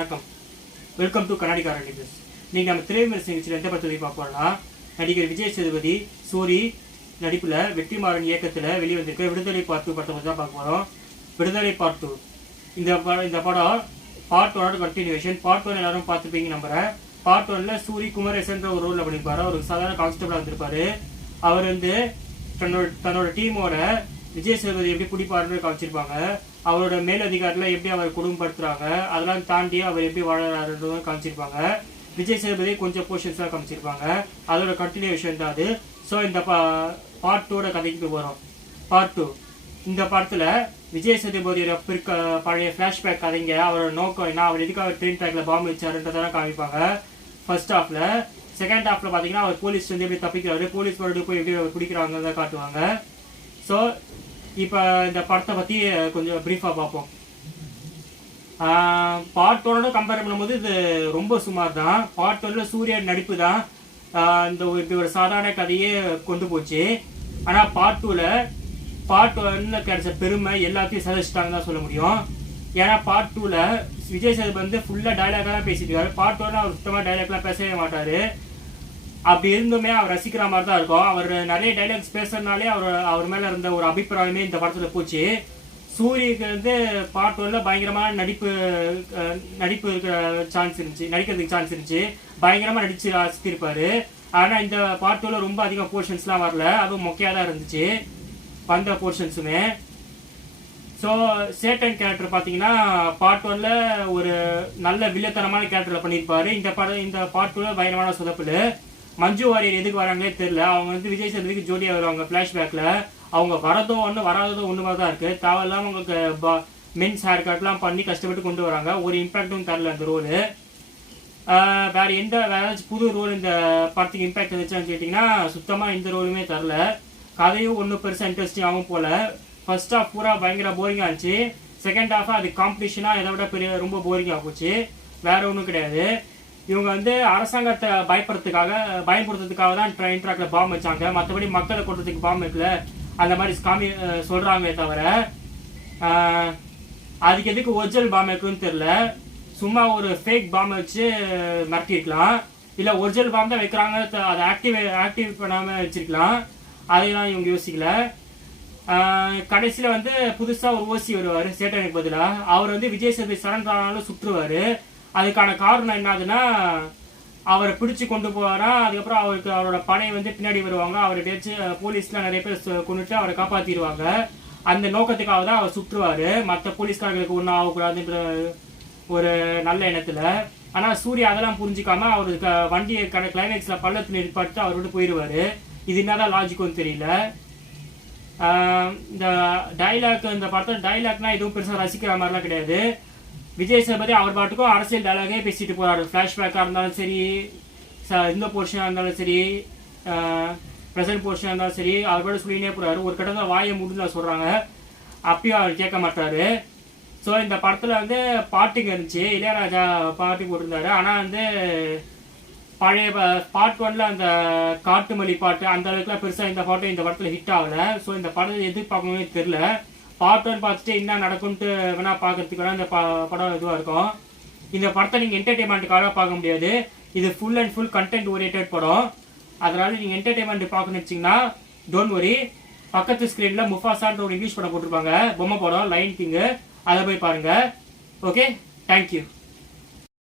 வணக்கம். Welcome to Kannadikkaran news. இன்னைக்கு நம்ம திரைவிமர்சன நிகழ்ச்சியில் எந்த படத்தை பார்ப்போம்னா, நடிகர் விஜய் சேதுபதி சூரி நடிப்புல வெற்றிமாறன் இயக்கத்தில் வெளிவந்திருக்க விடுதலை பார்ட் 2 படத்தை தான் பார்க்க போறோம். விடுதலை பார்ட் 2 இந்த படம் பார்ட் 1 கண்டினியூஷன். பார்ட் 1 எல்லாரும் பார்த்துருப்பீங்க நம்புறேன். பார்ட் 1ல சூரி குமரேசன்ற ஒரு ரோல்ல பண்ணிருப்பாரு. ஒரு சாதாரண கான்ஸ்டபிளா வந்திருப்பாரு. அவர் வந்து தன்னோட டீமோட விஜய் சேதுபதி எப்படி பிடிப்பாருன்னு காமிச்சிருப்பாங்க. அவரோட மேலதிகாரில எப்படி அவர் குடும்பப்படுத்துறாங்க, அதெல்லாம் தாண்டி அவர் எப்படி வாழறாருன்னு காமிச்சிருப்பாங்க. விஜய் சேதுபதி கொஞ்சம் போர்ஷன்ஸா காமிச்சிருப்பாங்க. அதோட கண்டினியூஷன் தான் அது. ஸோ இந்த பார்ட் 2 கதைக்கு வரும். பார்ட் 2 இந்த படத்துல விஜய் சேதுபதியோட பழைய பிளாஷ்பேக் கதைங்க, அவரோட நோக்கம் என்ன, அவர் எதுக்காக ட்ரெயின் ட்ராக்ல பாம்பு வச்சாருன்றதெல்லாம் காமிப்பாங்க ஃபர்ஸ்ட் ஹாஃப்ல. செகண்ட் ஹாஃப்ல பாத்தீங்கன்னா அவர் போலீஸ் வந்து எப்படி தப்பிக்கிறாரு, போலீஸ் மறுபடியும் போய் எப்படி அவர் பிடிக்கிறாங்க காட்டுவாங்க. ஸோ இப்போ இந்த படத்தை பற்றி கொஞ்சம் ப்ரீஃபாக பார்ப்போம். பார்ட் 1 கம்பேர் பண்ணும்போது இது ரொம்ப சுமார் தான். பார்ட் 1ல சூர்யா நடிப்பு தான் இந்த இப்படி ஒரு சாதாரண கதையே கொண்டு போச்சு. ஆனால் பார்ட் 1ல கிடைச்ச பெருமை எல்லாத்தையும் சதிச்சிட்டாங்க தான் சொல்ல முடியும். ஏன்னா பார்ட் 2ல விஜய் சேதுபதி வந்து ஃபுல்லாக டைலாக் தான் பேசிட்டு இருக்காரு. பார்ட் 1ல அவர் சுத்தமாக டைலாக்லாம் பேசவே மாட்டாரு. அப்படி இருந்துமே அவர் ரசிக்கிற மாதிரி தான் இருக்கும். அவர் நிறைய டைலாக்ஸ் பேசுறதுனாலே அவர் மேல இருந்த ஒரு அபிப்பிராயமே இந்த படத்துல போச்சு. சூரியக்கு வந்து பார்ட் 1ல பயங்கரமான நடிக்கிறதுக்கு சான்ஸ் இருந்துச்சு. பயங்கரமா நடிச்சு ரசித்திருப்பாரு. ஆனா இந்த பார்ட் 2ல ரொம்ப அதிகம் போர்ஷன்ஸ்லாம் வரல. அதுவும் மொக்கையா தான் இருந்துச்சு வந்த போர்ஷன்ஸுமே. ஸோ சேட்டன் கேரக்டர் பார்த்தீங்கன்னா பார்ட் 1ல ஒரு நல்ல வில்லத்தனமான கேரக்டர்ல பண்ணியிருப்பாரு. இந்த பார்ட் 2ல பயங்கரமான சொதப்புல. மஞ்சு வாரியர் எதுக்கு வராங்களே தெரியல. அவங்க வந்து விஜய் சேதுபதிக்கு ஜோடியா வருவாங்க பிளாஷ்பேக்ல. அவங்க வரதும் ஒன்று வராததும் ஒன்று மாதிரி தான் இருக்கு. தேவையில்லாம அவங்களுக்கு மென்ஸ் ஹேர் கட்லாம் பண்ணி கஷ்டப்பட்டு கொண்டு வராங்க. ஒரு இம்பாக்டும் தரல அந்த ரோலு. வேற ஏதாச்சும் புது ரோல் இந்த படத்துக்கு இம்பாக்ட் வந்துச்சான்னு கேட்டீங்கன்னா சுத்தமா எந்த ரோலுமே தரல. கதையும் ஒன்றும் பெருசா இன்ட்ரெஸ்டிங்காகவும் போல. ஃபர்ஸ்ட் ஹாஃப் பூரா பயங்கர போரிங்கா இருந்துச்சு. செகண்ட் ஹாஃப் அது காம்படிஷனா இதை விட ரொம்ப போரிங்கா போச்சு. வேற ஒன்றும் கிடையாது. இவங்க வந்து அரசாங்கத்தை பயன்படுத்துறதுக்காக தான் ட்ரெயின் ட்ராக்ல பாம்பு வச்சாங்க. மற்றபடி மக்களை கொள்றதுக்கு பாம்பு இருக்குல்ல, அந்த மாதிரி சொல்றாங்களே தவிர அதுக்கு எதுக்கு ஒரிஜினல் பாம்பு இருக்குன்னு தெரியல. சும்மா ஒரு ஃபேக் பாம்பு வச்சு மிரட்டிருக்கலாம். இல்ல ஒரிஜினல் பாம்பு தான் வைக்கிறாங்க, அதை ஆக்டிவ் பண்ணாம வச்சிருக்கலாம். அதையெல்லாம் இவங்க யோசிக்கல. கடைசியில வந்து புதுசா ஒரு ஓசி வருவாரு சேட்டனுக்கு பதிலா. அவர் வந்து விஜய் சேதுபதி சரண்டர் ஆனாலும் சுற்றுவாரு. அதுக்கான காரணம் என்னதுன்னா, அவரை பிடிச்சு கொண்டு போவாரா. அதுக்கப்புறம் அவரோட படை வந்து பின்னாடி வருவாங்க. அவரை போலீஸ்ல நிறைய பேர் கொண்டுட்டு அவரை காப்பாத்திடுவாங்க. அந்த நோக்கத்துக்காக தான் அவர் சுற்றுவாரு. மற்ற போலீஸ்காரர்களுக்கு ஒன்றும் ஆகக்கூடாதுன்ற ஒரு நல்ல எண்ணத்துல. ஆனா சூர்யா அதெல்லாம் புரிஞ்சுக்காம அவருக்கு வண்டியை கிளைமேக்ஸ்ல பள்ளத்துல நிற்பாட்டு அவர் விட்டு போயிடுவாரு. இது என்னதான் லாஜிக்கும் தெரியல. இந்த படத்துல டைலாக்னா எதுவும் பெருசா ரசிக்கிற மாதிரிலாம் கிடையாது. விஜய் சேதுபதி அவர் பாட்டுக்கும் அரசியல் டைலாகே பேசிட்டு போறாரு. பிளாஷ்பேக்கா இருந்தாலும் சரி, இந்த போர்ஷனா இருந்தாலும் சரி, பிரசன்ட் போர்ஷனா இருந்தாலும் சரி, அவர் கூட சொல்லினே போறாரு. ஒரு கட்டத்தில் வாயை முடிஞ்சு சொல்றாங்க, அப்பயும் அவர் கேட்க மாட்டாரு. ஸோ இந்த படத்துல வந்து பாட்டுங்க இருந்துச்சு. இளையராஜா பாட்டு போட்டிருந்தாரு. ஆனா வந்து பழைய பார்ட் 1ல அந்த காட்டுமல்லி பாட்டு அந்த அளவுக்குலாம் பெருசா இந்த பாட்டு இந்த படத்துல ஹிட் ஆகல. ஸோ இந்த படத்தை எதிர்பார்க்கணும்னே தெரியல. பார்ட் 1 பார்த்துட்டு என்ன நடக்கும்ட்டு வேணா பாக்குறதுக்கு வேணா இந்த படம் இதுவா இருக்கும். இந்த படத்தை நீங்க என்டர்டைன்மெண்ட்டுக்காக பார்க்க முடியாது. இது full and full content oriented படம். அதனால நீங்க என்டர்டைன்மெண்ட் பார்க்கணும்னு வச்சீங்கன்னா டோன்ட் வரி. பக்கத்து ஸ்கிரீன்ல முஃபாசான்ற ஒரு இங்கிலீஷ் படம் போட்டிருப்பாங்க, பொம்மை படம் லைன் கிங். அதை போய் பாருங்க. Okay, thank you.